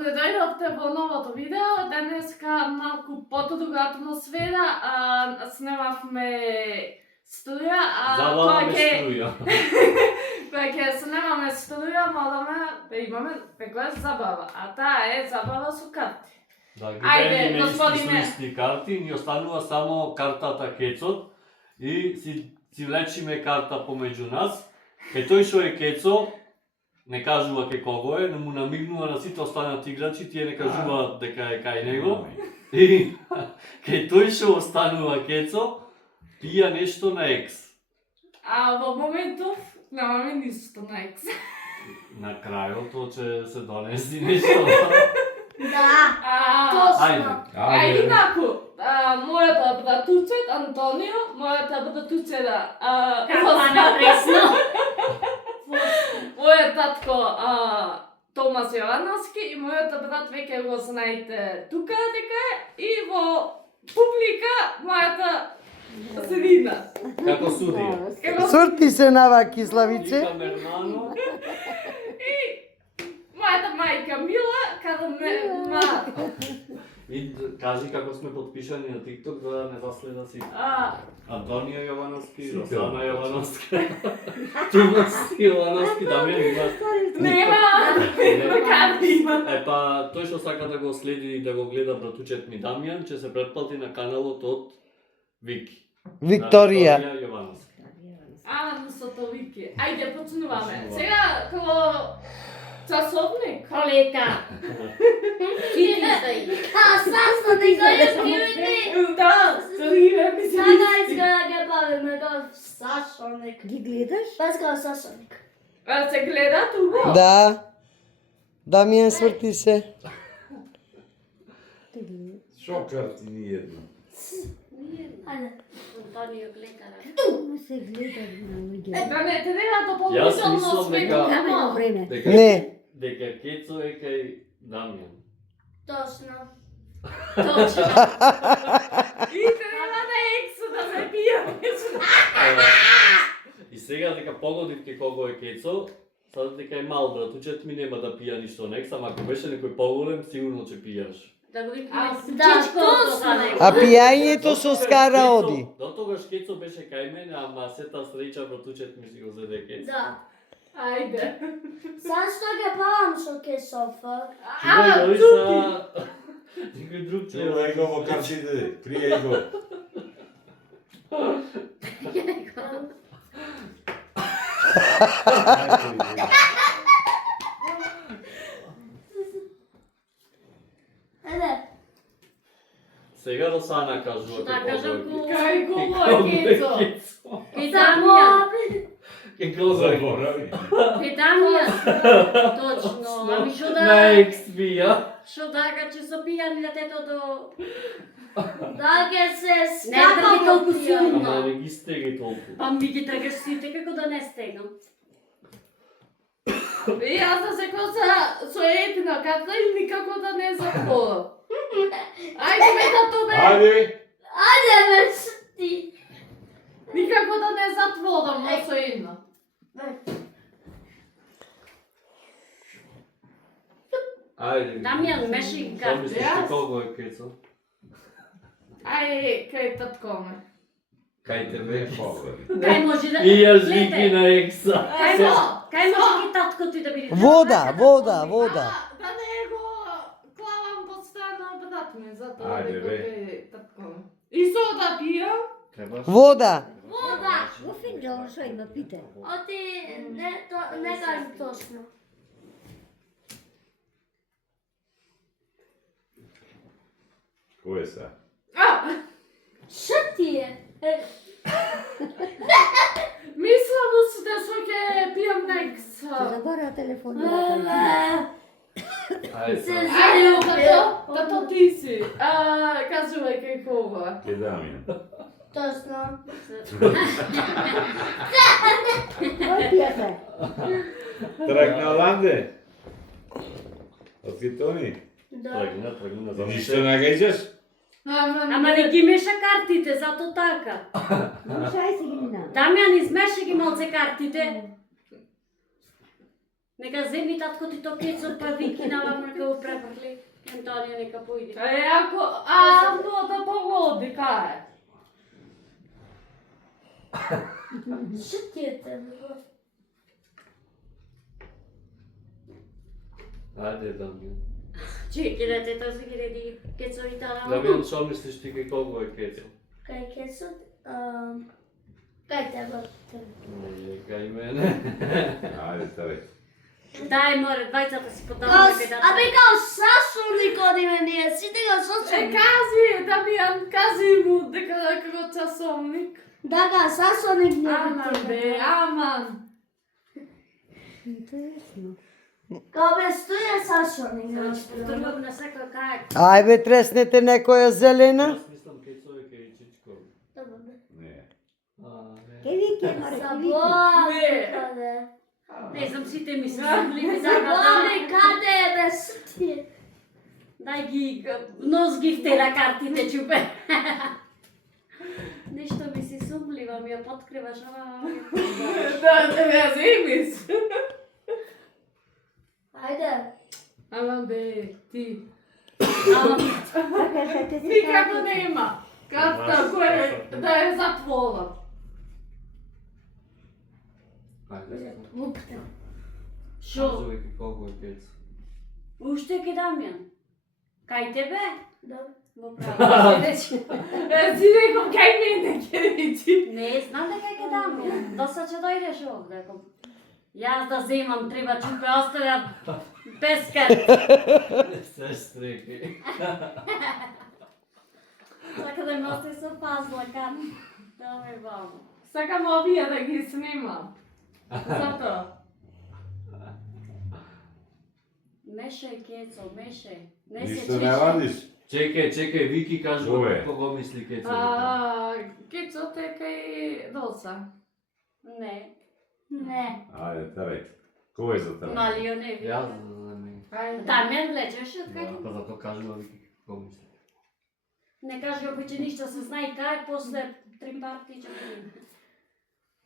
Добре дојдовте во новото видео. Денеска малку подруга атмосфера, снимавме струја, Забаваме струја. Кога ќе снимаме струја, мораме да имаме некоја забава, а таа е забава со карти. Да, ги Ајде, делиме господине. исти карти, ни останува само картата кецот и си влечиме карта помеѓу нас. Кај тој што е кецо, не кажува кај кого е, но му намигнува на сите останати играчи, тие не кажуваат дека е кај него. И кај тој што останува кецо, пија нешто на екс. А во моментов немаме ништо на екс. На крајот ќе се донеси нешто. Да, Ајде. Ајде инаку, мојата братучет Антонио, мојата братучера Капана пресно. мојот татко Томас Јовановски и мојот брат веќе го знаете тука дека е и во публика мојата Селина. Како судија. Сорти се нава киславице. Вика Мермано. Мојата мајка Мила, каде ма. И кажи како сме подпишани на TikTok за да не заследа си. Антонио Јовановски, Росана Јовановски, Тумас Јовановски, Дамјан има. Нема карти има. Па тој што сака да го следи и да го гледа братучет ми Дамјан, ќе се претплати на каналот од Вики. Викторија. Викторија Јовановски. Нусото Вики. Ајде, почнуваме. Сега, како часовник. Колета. Ти стои. Сасна дека е скивите. Да, стоиме ми се. Сега иска да ги бавиме до Сашоник. Ги гледаш? Паска Сашоник. Се гледа туго? Да. Дамјан сврти се. Шо карти ни една? Ајде. Антонио гледа. Не се гледа на луѓе. Да не треба Јас дополнително мислам осветление. дека- Нема време. Не. Дека Кецо е кај Дамјан. Точно. И треба да е ексо да се пијаме. И сега дека погодив ке кого е Кецо, сад дека е мал братучет ми нема да пија ништо некс, ама ако беше некој поголем, сигурно ќе пијаш. Да го викне Да, Чичко точно. А пијањето со скара Кецо- оди. До тогаш Кецо беше кај мене, ама сета среќа братучет ми си го зеде Кецо. Да. Ајде. Зашто ги павам со кесов? Чувај дали са... Никој друг ќе Чувај го во картите, пријај го. Еде. Сега Росана кажува Да, кај кажам кого е Кај Кецо. кого е Кецо? Кецо. И Дамјан. Кај кого е? Заборави. И Дамјан. Точно. Ами шо На да... екс пија. Шо да ќе со пијани детето до... Да ќе се Не скапа трги толку пијани. силно. Ама не ги стеги толку. Па ми ги тргаш сите како да не стегам. И јас да се коса со една карта и никако да не затворам. Ајде ме да тобе, Ајде. Ајде бе ти. никако да не затворам со една. Ајде. Дамјан, меши ги карти. Замислиш Јас? кај кого е Кецо? Ајде, кај таткоме. Кај тебе. Кај може да... И јас Гледај, вики на екса. Кај може ги татко ти да биде? Вода, вода, вода. Да не го клавам постојано брат ме, затоа Ајде, дека бе. кај таткоме. И со да пијам? Требаш? Вода. Вода. Во финџал шо има, пите. Оти не кажи точно. Кој е са? Шо ти е? Мислам да со ќе пијам некс. Се забора телефонирате. Ајде. Се сега. Ајде, тато ти си. Кажувај кај кого е. Ке Дамјан. Точно. Кој пијате? Тргна Ланде. Од Китони. Да. Тргна, за Ништо не гаѓаш? Ама не ги меша картите, зато така. Шај се ги мина. Дамјан, измеши ги малце картите. Нека земи татко ти то Кецо, па Вики навамна како препак. нека поиде. Ако, но да погоди, кај е? Што ти е тебе? Ајде, Дамјан. Чеки да те тоа се ги реди кецовите на Дамјан, што мислиш ти колку е кецо? Кај кецот, кај тебе? Не, кај мене. Ајде, тарек. Дај море, двајцата си подаваме кај да. Абе као сасоник одиме ние, сите го сасоник. Кажи, Дамјан, кажи му дека како часовник. Да, сасоник не Аман бе, аман. Интересно. Као бе стоја сасоник. Значи, повторувам на секој кај. Ај бе, треснете некоја зелена. Јас мислам кецо е кај чичко. Не. Не. Ке вике, море, ке вике. Заболи, Не знам, сите ми се забливи заболи, каде е бе сути? Дај ги, нос ги втера картите чупе. Нешто ми се сумлива, ми ја подкриваш, Да ме земиш. Ајде. Аман бе, ти. Така се те си Никако нема. Карта која да е затворена. Ајде. Шо? Кажувај колку е кецо. Уште ке Дамјан. Кај тебе? Да. Во право. Речи. Си реком кај мене ке речи. Не, знам дека ке Дамјан. Доста ќе дојдеш овде. Јас да земам, треба чупе, оставя пескар. Сестреки. Сака да ме остави со пазлака. Да ме баба. Сакам овие да ги снимам. Зато. Мешај, Кецо, мешај. Не се Ништо не чеше. вадиш? Чекај, Вики кажува Ое. кого мисли кецо. Кецот е кај Доса. Не. Не. Ајде, тарек. Кој е за тарек? Малио не ви. Јас не. Ајде. Дамјан влечеше од Да, кај? па зато кажува Вики кого мисли. Не кажи опиќе ништо се знае кај после три парти ќе видим.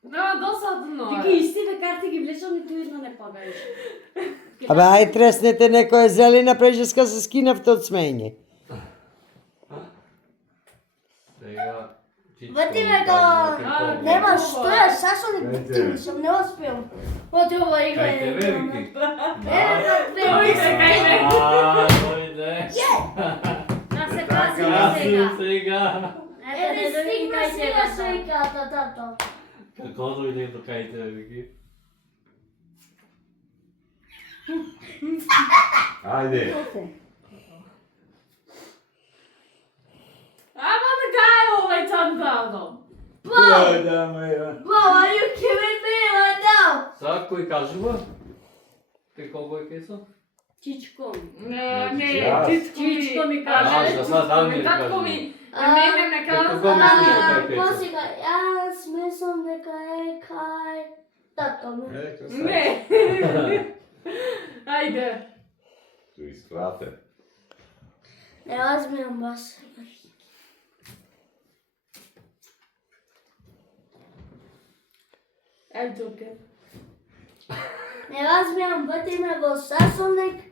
Да, досадно Ти ги е. истиве карти ги влечам, ниту едно не погаеш. Абе, ај треснете некоја зелена, прежеска се скинавте од смење. Сега чичко. Вати ме ми го- кажува колку е. Нема што е сасоник, Кај ти тебе? сум не успел. Оти ова игра Кај тебе, Вики? Дојде. Да се пази Јас сега. сега. Ете, не дојди кај тебе сега сам. сликата, тато. Како дојде до кај тебе, Вики? Ајде. Аман кај е овај чантано? Ајде, маја. Wow, are you kidding me right now? Сега кој кажува? Кај колку е кецо? Чичко. Не, Јас. чичко ми Чичко ми каже. каже. Да, сега Дамјан Татко кажува. ми, мене ме Како каза. мислиш дека е кецо? Посека, јас мислам дека е кај тато ми. Не. Ајде. Су испрате. Не размијам бас. Ајде, окей. Не размијам ватиме во сасоник,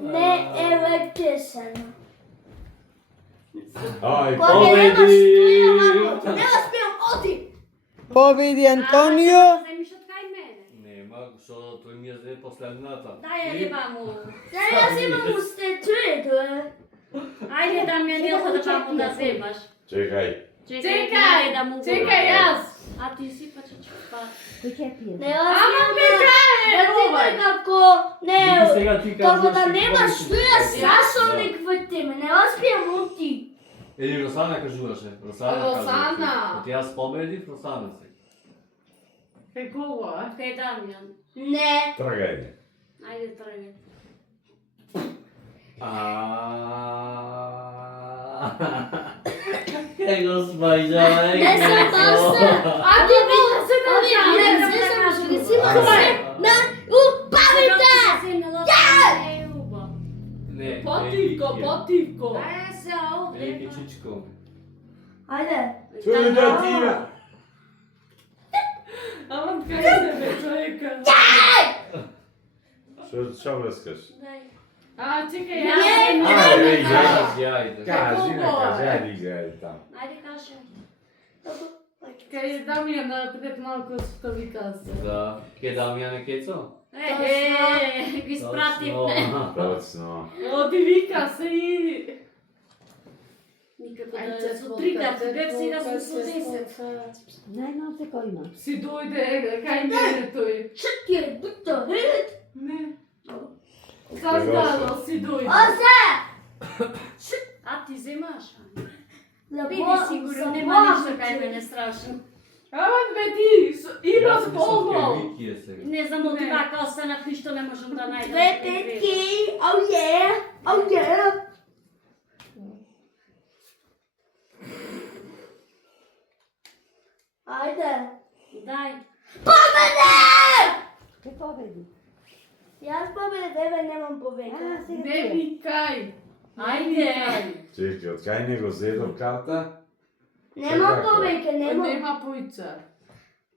не електрисен. Ај, Кога нема струја, мамо, не размијам, оди! Победи Антонио. Земиш од кај мене. Нема, што тој ми ја взе последната. Дај ја риба му. Не, јас имам уште три, тоа. Ајде Дамјан, илко да таму да земаш. чекај. Чекај, да му го- чекај јас. А ти си па чичко. Кој ќе пие? Не Аман размијам, ме кај е ватиме овај. како, Вики, не, сега ти како кажуваш да ти нема кого мислиш струја, дека е кецо. сасоник ватиме, не размијам, оди! Или Росана кажуваше. Росана Росана. Оти јас победив, Росана се. Кај кого е? Кај Дамјан. Не, Тргајте. Ајде тргај. Кај го спајджа, не се паса! А ти била се да Оди, не, ја. не сам што ги сима се на упавите! Не, Потивко, потивко. Ајде се овде. Велики чичко. Ајде. Чуј да ти има. Аман кај тебе, човека. Што врскаш? Дај. А, чекај, Не, јас. Ajde, Ajde. kaži, ajde tamo. Ајде кажи. Кај Дамјана пред малку што ви каза. Да. Ке Дамјане Кецо? Ги испратив. Точно. Оди вика се и... Никако да со 3 капи, бев сега сум со 10. Најмалце кој има? Си дојде кај мене тој. Чекай, бутто, хит. Не. Заздало си дојде. А ти земаш? За Биди сигурно, нема ништо кај мене страшно. Ама бе ти, имаш полно. Вики сега. Не знам од вака останав, ништо не можам да најдам. Две петки, oh yeah, oh yeah. Ајде. Дај. Ке победи? Јас победив, еве немам победа. сега Не ти. викај. Ајде. Чекай, од кај него зедов карта? Немам победа, немам. Нема појца.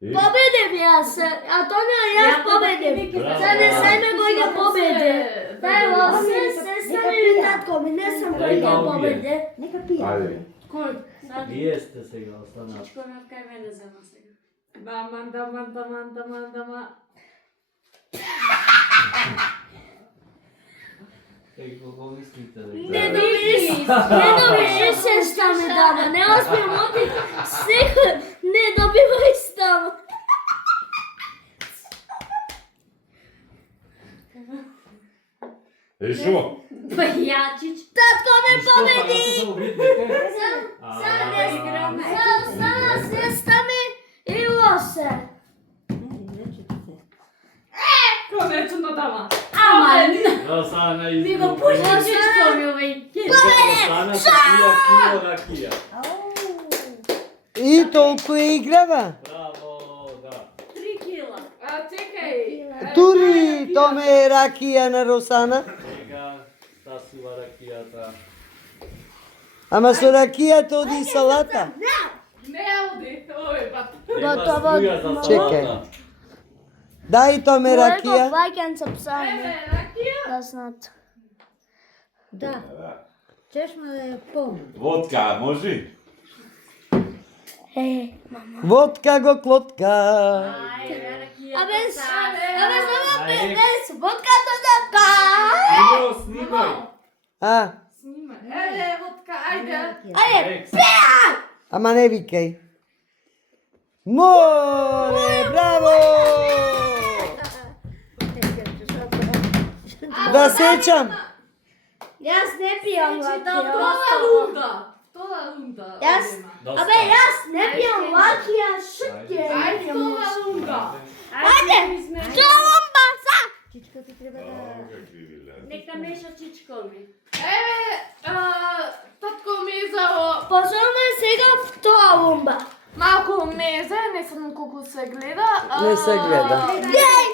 И? Победив јас, Антонио јас победив. За не семе кој ќе победи. Дај во се стави татко ми, не сам кој ќе победи. Нека пија. Ајде. Кој? Сад Вие сте сега останали. чичко ме кај мене зема сега. Дама. Еј, како мислите? Не добиваш се ме дама, не успеам оти сега, не добивај става. Е, шо? Пајачич. Татко ме победи! Сега не играме. Остана сестра ми и лосе. Конечно дама. Ама, Да, сега не ми избор. го пуши чичко ми овој ке. Остана кило ракија. И толку е играва. Браво, да. 3 кила. Чекај. Тури, томе е ракија на Росана. Сега тасува ракијата. Ама со ракијата оди и салата. Не оди, овој пат. Нема Готово. струја за Чекај. салата. Дај томе ракија. Вајкан се псами. Еве, ракија. Да знат. Да, чешма да е полна. Водка, може? Водка го клотка. Ајде, ракија. Абе, Абе, само Ајде. без водката да Снимај, снимај. А, Снимај. Еве, водка, ајде. Ајде. ама не викај. Море, браво! Да сечам. Јас не пијам лакија. Втора рунда. Јас, Доста. абе, јас не пијам лакија, шутке. Ајде, втора рунда. Ајде, џоломба, са! Чичко ти треба да... Нека меша чичко ми. Еве, татко ми зао Позорно е сега втора лумба. малку мезе, не знам колку се гледа. Не се гледа. Јеј!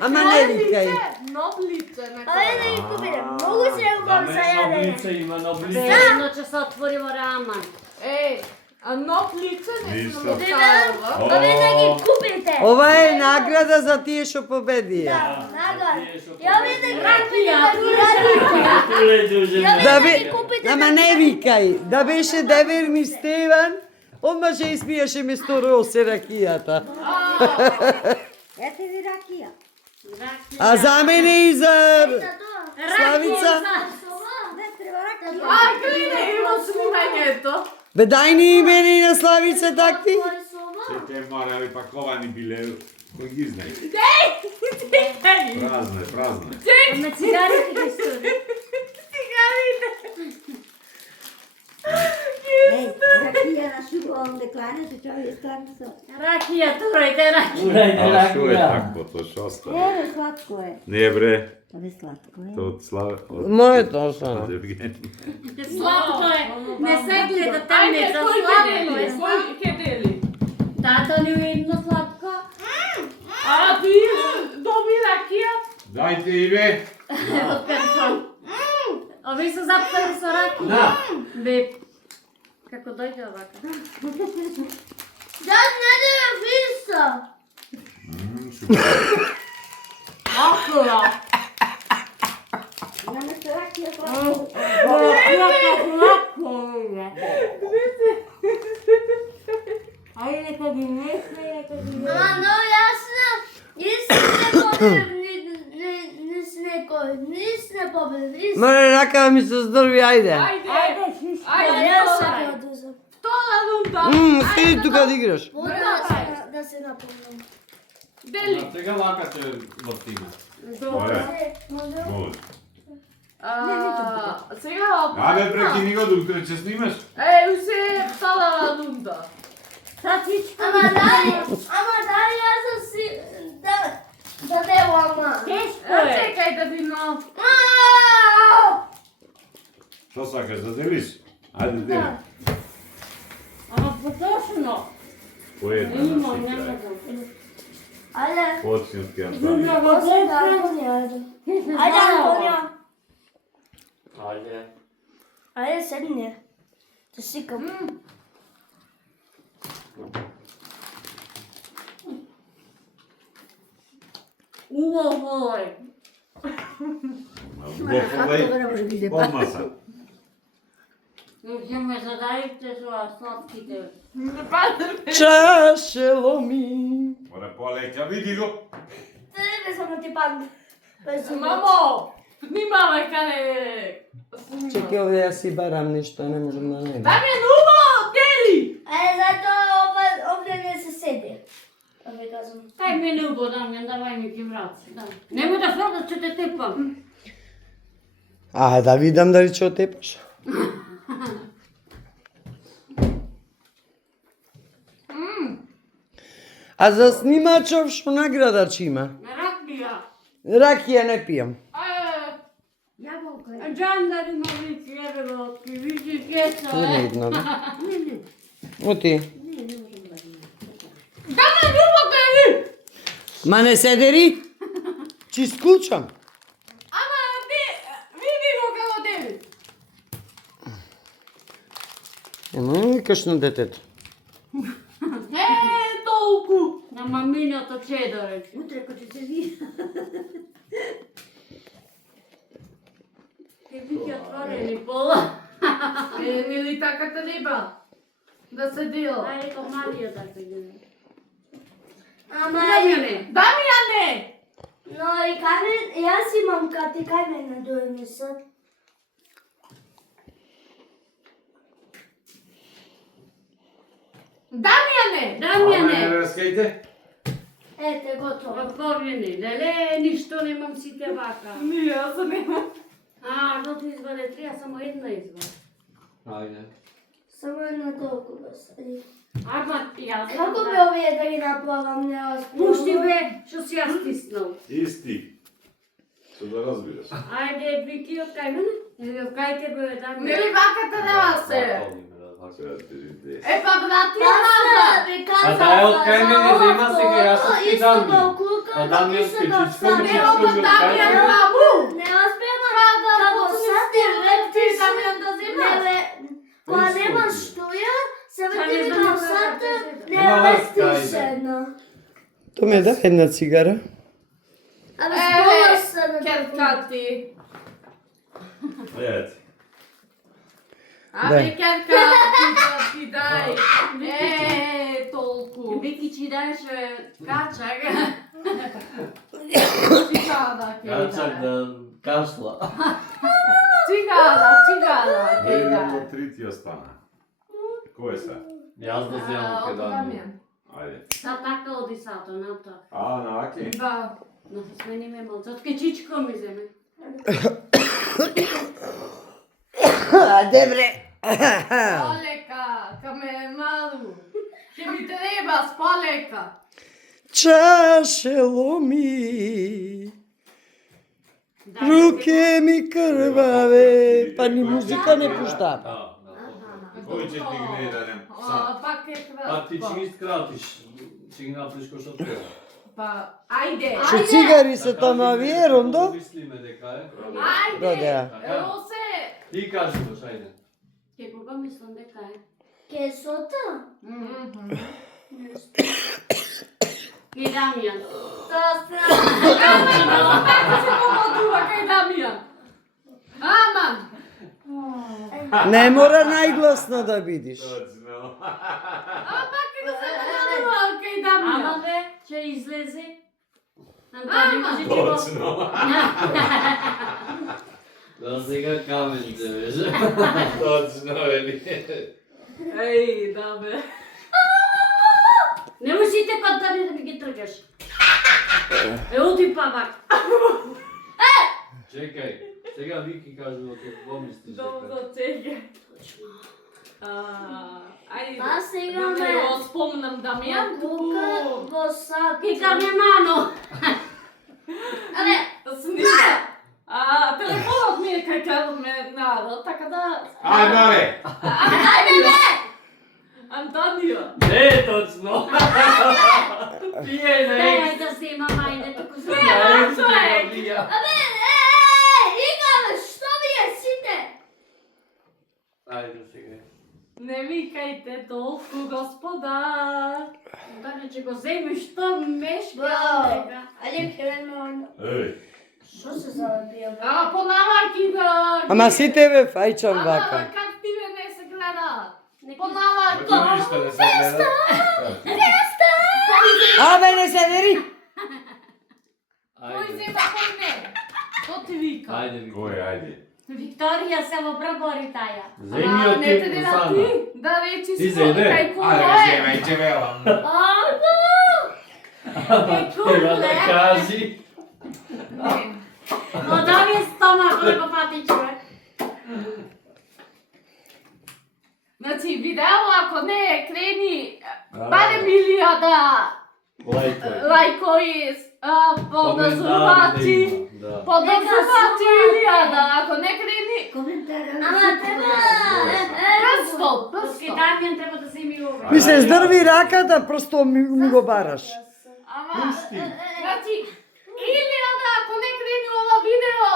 Ама не викај. Ноблице, Ајде да ги купиме. Многу се убав за јадење. Ноблице има ноблице. Едно ќе се отвори во раман. Еј, а ноблице не Ништо. знам да Абе да ги купите. Ова е награда за тие што победија. Нагад. Ја ви да ги Ракија, купите. Ја ви Да да бе, ги купите. ама не викај. Да беше Деверни Стеван, одма же испиеше место Росе ракијата. Ете ви ракија. А за мене и за Славица. Не треба ракија. А, гледај, има снимањето. Бе дај ни имени на Славица такви. Чекај, мора ли паковани биле, кој ги знае? Чекај, Празно. Ме цигарите ги стори. цигарите. Еј, ракија на шугувам да кланеш, и човек клане со... Ракија, турајте ракија. А што е таквото, што става? Не, сладко е. Не бре, Абе, сладко е. тоа од Славе, од Моето осана. од Евгени. Сладко е. Не се гледа Ајде, темница, кој сладко ќе е. дели? Кој ќе дели? Тата ни видно сладко. А ти доби ракија? Дајте и бе. Од картон. Ови се запали со ракија. На. Бе, како дојде овака? Јас не да виса. Супер. Акула. Наместо ракија Ајде нека ги несне, нека ги несне. Ама, но јас не победив, nis не победив. Море рака да ми се здорви, ајде. Ајде, ајде, Јас се второ. продузам. Втора рунда. Седи тука да играш. Мора да се напомнам. Дели. Сега вака се вртиме. Може. Може. Сега Абе, прекини го, докато ќе снимаш. усе втора рунда. Ама дали јас да си... Да делам. Чекај да видно. Што сакаш да делиш? Ајде дели. Ама поточно. Поедна Имам, на не секој. могу. Ајде. Почни од кјан Ајде, Антонија. Ајде. Ајде, седни. Те сикам. Увој. Подмаса. Ќе ме задајте со сладките. Чаше ломи. Море полеќа, види го. Тебе само ти падне. Мамо, внимавај каде снимаш. Чекай овде ја си барам нешто, не можам да најдам. Дамјан, убаво, дели! Ајде, затоа овде не се седи. Овде казвам. Тај мене убодам, не давај ми ги враци. Немој да фродат, ќе те тепам. А, да видам дали ќе отепаш. А за снимачов што награда ќе има? Ракија. Ракија не пијам. Јаболка. Джандари мавици, јебелотки, види кеца, Не видно, да? Оти. Дамјан, убаво, дели! Ма не се дери. Чи скучам. Ама, види го како дели. Ема не викаш на детето. Толку. на маминото чедоре. Утре кога ќе се види. Ќе биќе отворени пола. Или така треба да се дела. Ајде ко Марија да се гледа. Ама Дамјане. Дамјане! но и кај мен, јас имам кати кај мене дојни се. Дамјане! Дамјане. Раскајте. Ете, готово. Отворени. Леле, ништо немам сите вака. Не, јас немам. А, но ти изваде три, а само една изваде. Ајде. Само една толку да се. Ама јас. Како бе овие да ги наплавам, не успеам. Пушти бе, што си ја стиснал. Исти. Што да разбираш. Ајде, Вики, од кај мене? Или од кај тебе, Дамјане? Нели вака треба се? Сега кажите. Па брати, назад! А да е од кај мене зема сега јас сум ти Дамјан. А Дамјан ке чичко ми Не од Дамјан, маму! Не успеам како сад Ти врти Дамјан да земаш? Кога нема штуја, се врти ми на сад, не Нема врти врска, се едно. То ме да една цигара. Абе, спола се на Керка ти. Ето. Абе, керка ти дај. Толку. Вики ти даеше качак. Цигара ке Качак дај. да кашла. Цигара ке Едно дај. три ти остана. Кој се? Јас да земам ке Од Дамјан. Дамјан. Ајде. Са така оди сато, ната. А, на Аки? Да. Но се смениме малцот, ке чичко ми земе. Ајде бре. Полека, каме малу. Ќе ми треба спалека. Чаше ломи. Руке ми крваве. Па ни музика не пушта. Да, да. Кој ќе ти ги дадем? Сам. Пак е кратко. Па ти ќе ги скратиш. Ќе ги направиш кој што треба. Па, ајде. Што цигари се тама вие, Рондо? Мислиме дека е. Ајде. Родеа. Росе. Ти кажи го, ајде. Ке кога мислам дека е? Кесота? И Дамјан. Тоа страна. Така се помодува кај Дамјан. Аман! Не мора најгласно да бидиш. Точно. А пак ќе го се познавам кај Дамјан. Ама бе, ќе излезе. Антони може ќе го... Точно. Да сега каменце беше. Точно, вели. Еј, да бе. Не можеш сите кантани да ми ги тргаш. Оди па вак. Чекај, сега Вики кажува какво мислиш. Добро, чекај. Ајде, Па сега да ме. не го спомнам Дамјан, Тука туку... во сад. Пика ме мано. Снима. Телефонот ми е кај кажаме народ, така да... Ајде, бе. Антонио. Не, точно. Пие, Дај, не. ајде да земам, ајде, туку се... Игаме, што ви е сите? Ајде сега. Не викајте толку, господар. Да не ќе го земеш, што мешка Браво. дека. Ајде крено. Еј. Што се забија? Понаваки да... Ама сите бе фајчам Ама, вака. как ти бе не се гледа? Ма Понаваки. ти ништо не се гледа. Абе, не се дери! Кој Ајде. зема, кој не? Што ти вика? Ајде, Вики. Кој, ајде. Викторија се во пребори таја. Земи од не ти те дела Сана. ти, да речи Ти ско, зеде. кај кој Ајде, е. земај, че велам. Треба да кажи. Но да ми е стомак, да го пати човек. Значи, видео ако не е крени, барем 1000 Лајкој. лајкови, подозрувачи, Да. подозрувачи 1000, ако не крени, Коментар. Ама треба... 500, Тоски 500. Дамјан треба да земи овој. Ми се здрви раката, просто ми го бараш. Ама, значи, 1000 ако не крени ова видео,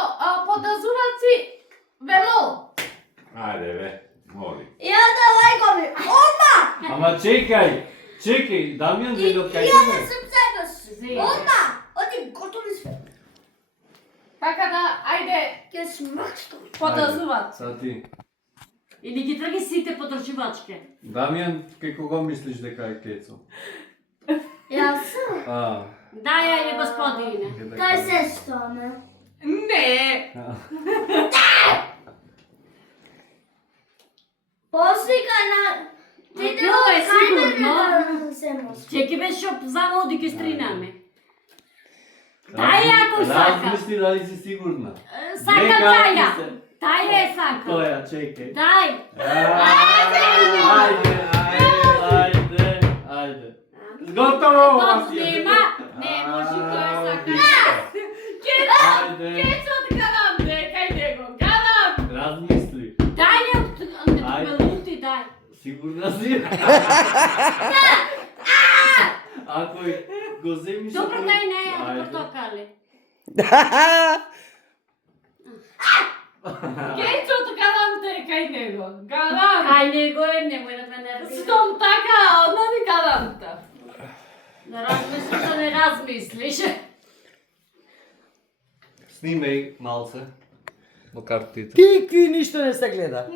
подозрувачи, вело. Ајде, бе. Моли. Ја да лајкови. Ама чекај, Дамјан зели од кај Ја да тебе? сум секас. Ома! Оди готови све. Така да, ајде, Ќе смачкам. подозрувач. Са ти. Или ги трги сите подржувачки. Дамјан, кај кого мислиш дека е Кецо? Јас. А, Дај, ајде господине. ќе да Кај кажеш. се стане? Не, Послика на... Ти Ма, треба тоа е кај сигурно. да се мос. Ќе ќе беше шоп заводи ке стринаме. Дај, ако сака. Размисли дали си сигурна. Сакам Нека таја. ти се- Таја е сакам. Тоја, чекај. Дај. Ајде. Готово! Топ нема. Не може тој е сакам. Ајде. кецот гаранте, кај него, гарант. Размисли. Дај не Ајде. белути, дај. Сигурна си? Ако го земиш... Добро, ако- дај не, Ајде. портокали. Кецот гаранте, кај него, гарант. Кај него е, немој да ме нервира. Стом така, она ни гаранта. Да размислиш, да не размислиш. Снимај малце. Во картите. Кикви ништо не се гледа.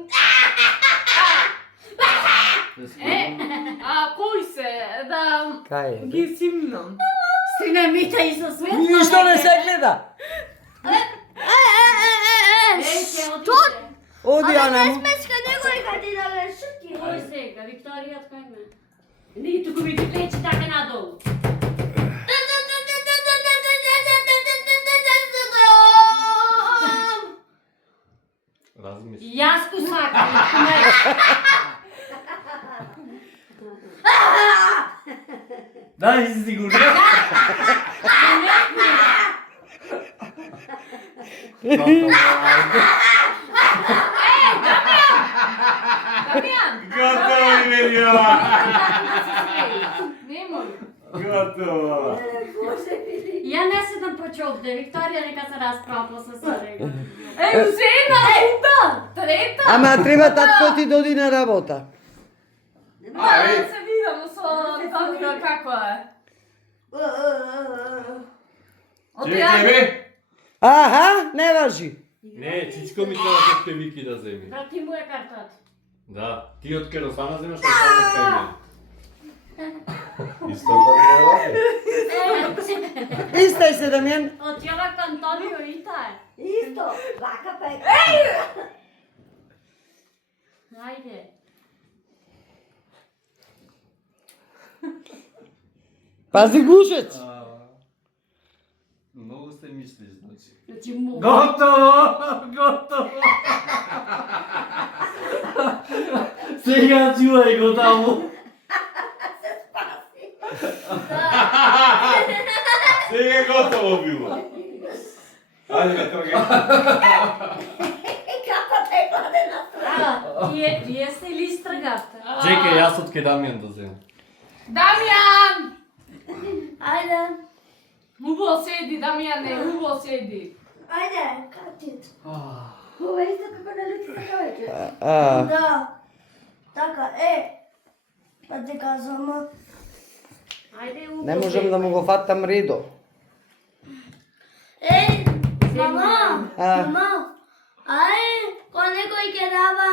Кој се, да Кај е? ги симнам. Стина мита и со свет. Ништо не се гледа. Ете, одите. Оди, Ана му. Смешка него и кај ти да ме шуки. Кој сега? Викторија, од кај ме? Не, туку ми ти плечи така надолу. Размисли. Јас го сакам. Дај си сигурна. Готово, ајде. Дамјан, Готово, Илија. немој. Готово. Ја не седам почовде, Викторија нека се расправа после со него. Жена, уда, трета. Ама треба татко ти доди на работа. Да, се видам со Антонио како е. Чекај, бе. Аха, не важи. Не, Цичко ми треба кај Вики да земи. Да, ти му е картата. Да, ти од Керосана земеш што само кај мене. Исто да не Истај се, Дамјан. Од Јовак Антонио и таа. Isto, vaka pa je. Ајде. Пази гушец. Многу се мислиш, значи. Значи му. Готово! Сега чувај го таму. Сега е готово било. Ајде ме тргај. Капата е кладена. Вие сте или изтргавте? Чекај, јас од кај Дамјан да земам. Дамјан! Ајде. Убаво седи, Дамјане, убаво седи. Ајде, катит. Ова е исто како на лицата човече. Да. Така, па ти казвам. Ајде, Не можам да му го фатам редо. Мама, мама. Кој некој ќе дава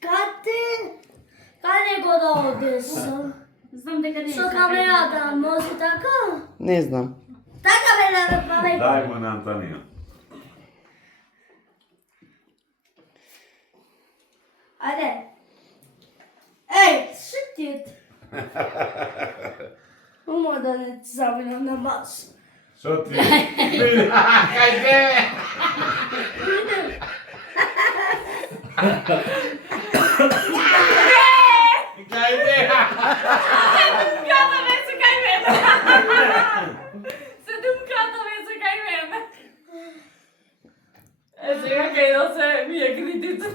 кати, каде го да одиш? Знам дека не Со камерата, може така? Не знам. Така бе да правим. Дај му на Антонио. Ајде. Шитит. Ума да не ти забина на бас. Шо ти? Хајде! Хајде! Седумката веќе кај мене. Седумката веќе кај мене. Сега кај да се ми е критица.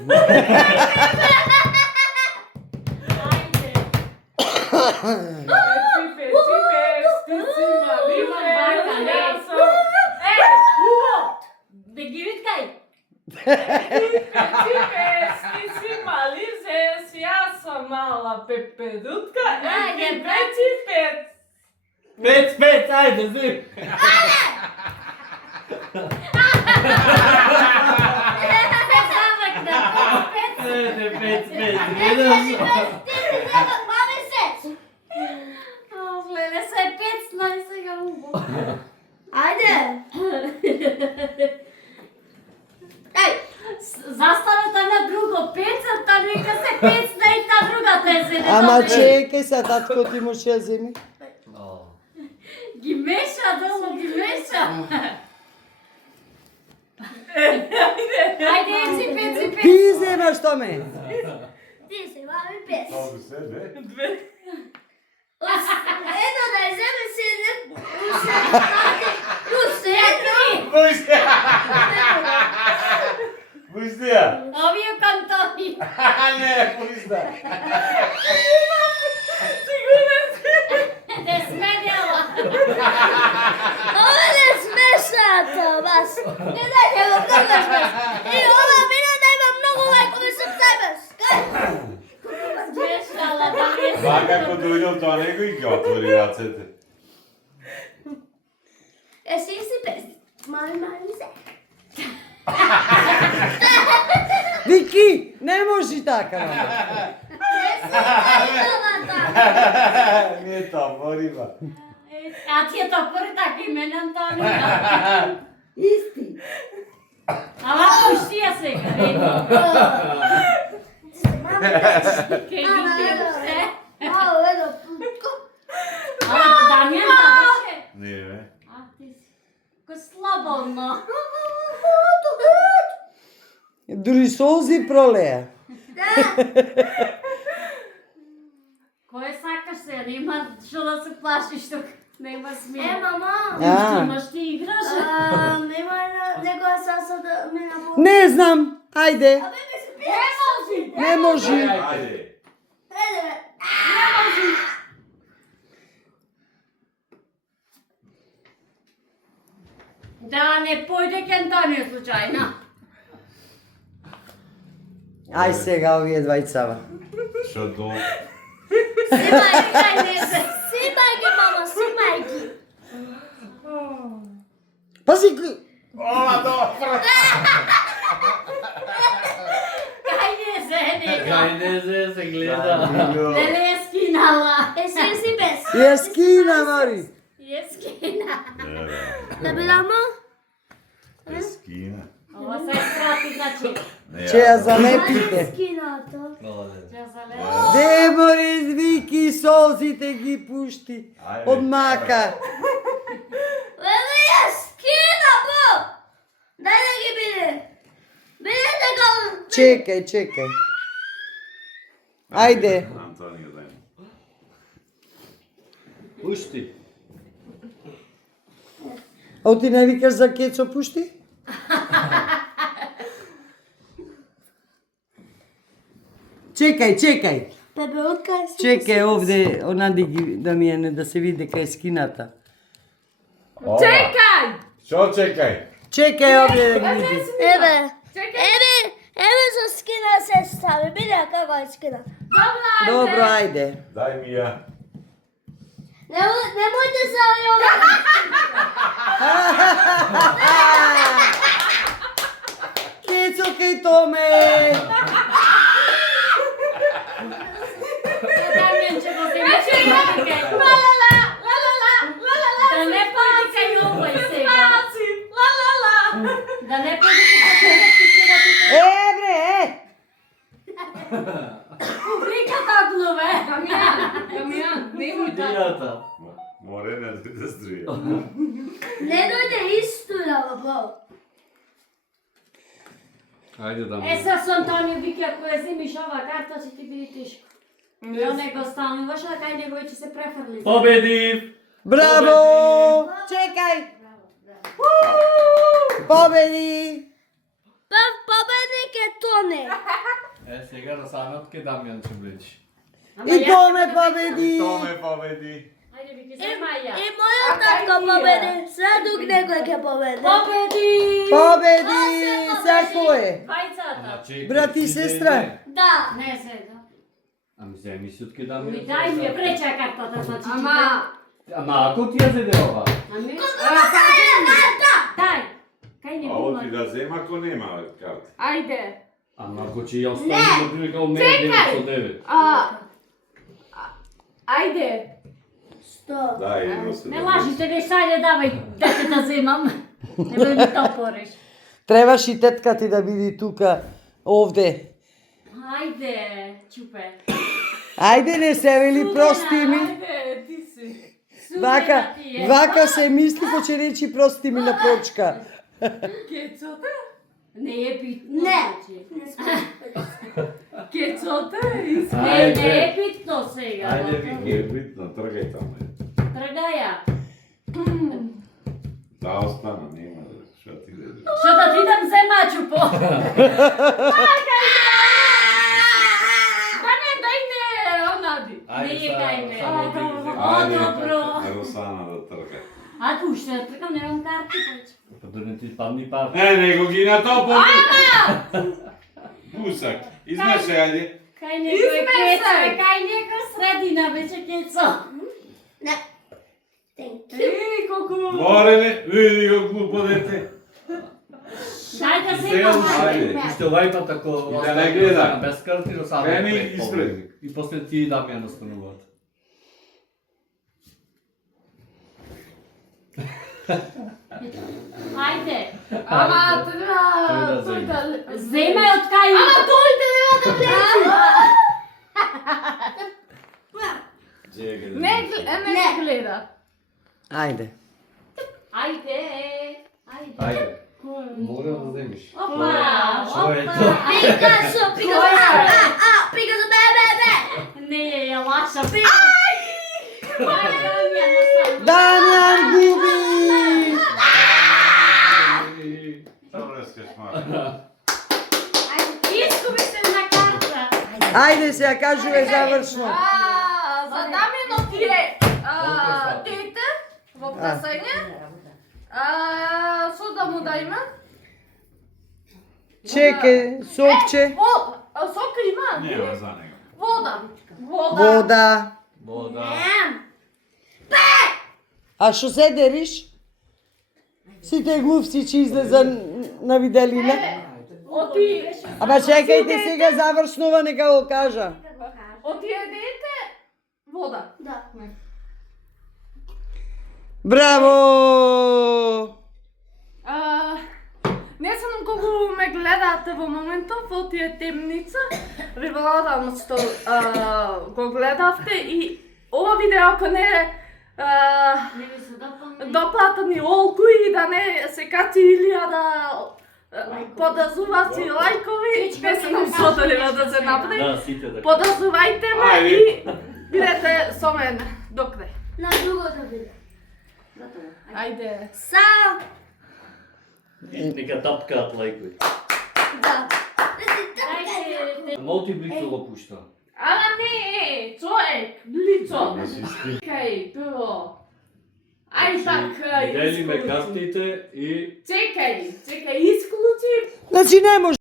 Да ги виткај. Јас сум мала пеперутка Да, и ја печи пец. Пец, ајде, зем. Ајде, пец. Леле, се пецна и сега убо. Ајде. Заставата на друго пецата, нека се пецна и та другата е се. Ама чекај се, татко ти можеш ја земи. Ги меша, долу ги меша. Ајде, еци пец. Ти земаш томе. Ти се бави пес. Толку се, бе? Ето да иземе се Пусти ја! Овие кантони. Не, пусти! Не сменјала. Ова не смешата, бас. Не дајте го тргаш, бас. И ова мина да има многу лајкови со себес. Смешала, да ми е Ба како дојдел тоа него и ги отвори рацете. Си пес. Мали се. Вики, не можи така. Мамо. Не тоа морима. А ти е топори така имен Антонио. Исти. Ама пушти ја сега, ето. Ке ги се. Ама Дамјан да беше. Не, бе. А ти си. Ко слабоно. Дури солзи пролеа. Кој сакаш се, нема што да се плашиш тук. Нема смија. Мама. А. Имаш ти играш. Нема некоја саса да ме напомни. Не знам. Ајде. Не може. Не може. Ајде. Да не појде ке Антонио случајно. Ај сега овие двајцава. Шо до? Симајки, мама, симајки. Пази, Ова добро. Кај не се гледа. Леле е скинала. Си без. Ја скина, Мари. Е скина. Да бидемо? Ескина. Ова се прати, значи. Че ја залепите. Скината. Ќе залепи. Демори, Вики, солзите ги пушти. Од мака. Леле ја скина, бо! Дај да ги биде. Бидете го. Чекај. Ајде. Антонио, дај. Пушти. А ти не викаш за кецо пушти? Чекај. Пепе, откај си? Чекај овде, онади ги, да ми е да се види кај скината. Чекај! Што чекај? Чекај овде да ги види. Еве за скина се стави. Биде како е скина. Добро, ајде. Дај ми ја. Немојте се ова. Кецо кај Томе. Дамјанче го земе. Да не пади кај овој сега. Да не пади кај Бре! публиката глуве. Дамјан, немој така. Дијата. Море не да здруја. Не дојде истина, бабо. Ајде да Е, са со Антонио Вики, ако ја земиш ова карта, ќе ти биде тешко. Ја не го стануваш, а кај него ќе се префрли. Победив. Браво! Чекај! Победи! Победник е Тоне. Е, сега на самот ке Дамјан ќе влечи. И Томе победи! Томе победи. Ајде Вики, земај ја. И мојот татко победи. Следук некој ќе победи. Победи! Победи! Сега кој е? Двајцата. Брат и сестра? Да. Не се, да. Ами земи си од ке Ми Дамјан. дај ми ја преча картата, значи. Ама ако ти ја зеде ова? Ами? Да. Дај. Кај не А оти била? да зема ако нема карта. Ајде. Ама ако ќе ја остави на пример како мене 909. Ајде. Сто. Дај, едно се. Не лажите, веш, ајде давај, да те да земам. Не бъде ми топориш. Требаш и тетка ти да биде тука, овде. Ајде, чупе. Ајде, не се вели прости ми. Ајде, ти си. Вака се мисли, ко ќе речи прости ми на почка. Кецота? Не е питно, Не. значи. Кецота? Не е питно сега. Ајде, да. Вики. Е битно, тргај таму. Тргај ја. Да остана, нема да. Што ти да. Што да ти дам зема, чупо? Дај не, онади. Не е кај не. Ајде, добро. Росана да трга. А ту уште да тргам, немам карти, пајче. Па да не ти падни пар. Не, него ги на топо. Гусак. Измешај, ајде. Кај некој Измесај. кецо, кај некој средина беше кецо. Не. Thank you. Ей, колку... Морене, види го глупо дете. Дај да Сега земам. ајде. уште овај пат ако Да не гледа. без карти до само Крени пред испред. победник. И после ти и Дамјан остануваат. Ајде. Ама Тој треба... да Тој да... Земај од кај. Ама тој треба да влечи! Не се гледа. Ајде. Ајде. Ајде. Мора да земиш. Опа. Што е Опа. тоа? Picasso, Picasso. Picasso, be. Не е ја лаша. Ајде, Дамјан губи! Добре скаш мар. изгуби се на карта. Ајде сега кажуве завршно. За Дамјано ти е дете во прасање. Со да му дајме? Чекај, сокче. Сока има? Нема за него. Вода. Вода. Вода. А што се дериш? Сите глувци ќе излеза на виделина. Оти, Ама чекајте сега завршнува, нека го кажа. оти едете вода. Да. Браво! Не знам колку ме гледате во моментов, во тие темница. Ви благодарам што го гледавте и ова видео ако не е Не ви се допълни. допата ни олку и да не се кати илија да подазуваци лајкови, не се нам соделива да се направи. Да, сите да. Подазувајте ме Ајде. и бидете со мене до крај. На другото видео. Готово. Ајде. Сао! Нека тапкаат лајкови. Да. Дајте Мултиплицо го пушта. Ама не, човек, блицо. Чекај, прво. Ај така, Делиме исклучи. картите и Чекај, исклучи. Значи не може